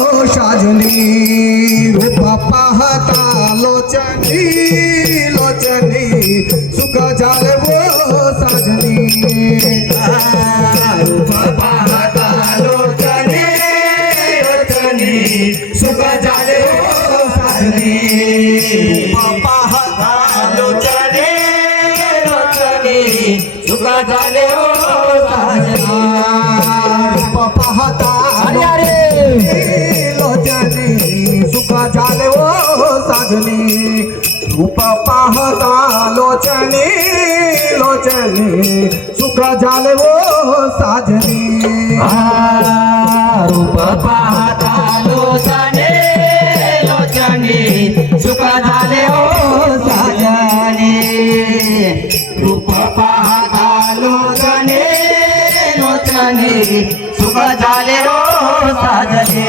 साजनी रूप पाहता लोचनी लोचनी सुख झाले वो साजनी रूप पाहता लोचनी लोचनी सुख झाले हो साजनी पाहता लोचनी लोचनी सुख झाले हो साजनी रूप पाहता लोचनी सुख झाले वो साजनी रूप पाहता लोचनी लोचनी सुख झाले वो साजनी रूप पाहता लोचनी लोचनी सुख झाले हो साजनी रूप पाहता लोचनी लोचनी सुख झाले हो साजनी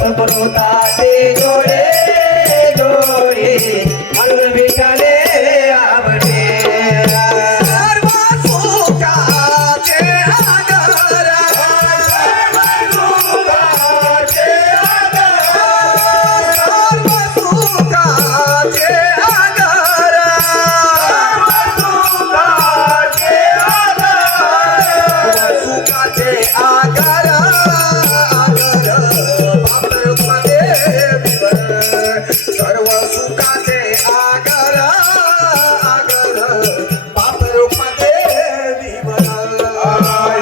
संप्रदाते जोडे जोडे म्हणून विठाले आवडे सर्व सुखाचे आधार सर्व सुखाचे आधार सर्व सुखाचे आधार सर्व सुखाचे आधार सर्व सुखाचे आगर आगर बाप रूपमध्ये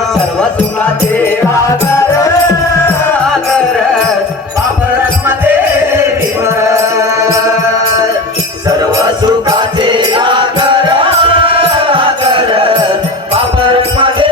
सर्व सुखाचे आगर आगर बाप रूपमध्ये सर्व सुखाचे आगर आगर बाप रूपमध्ये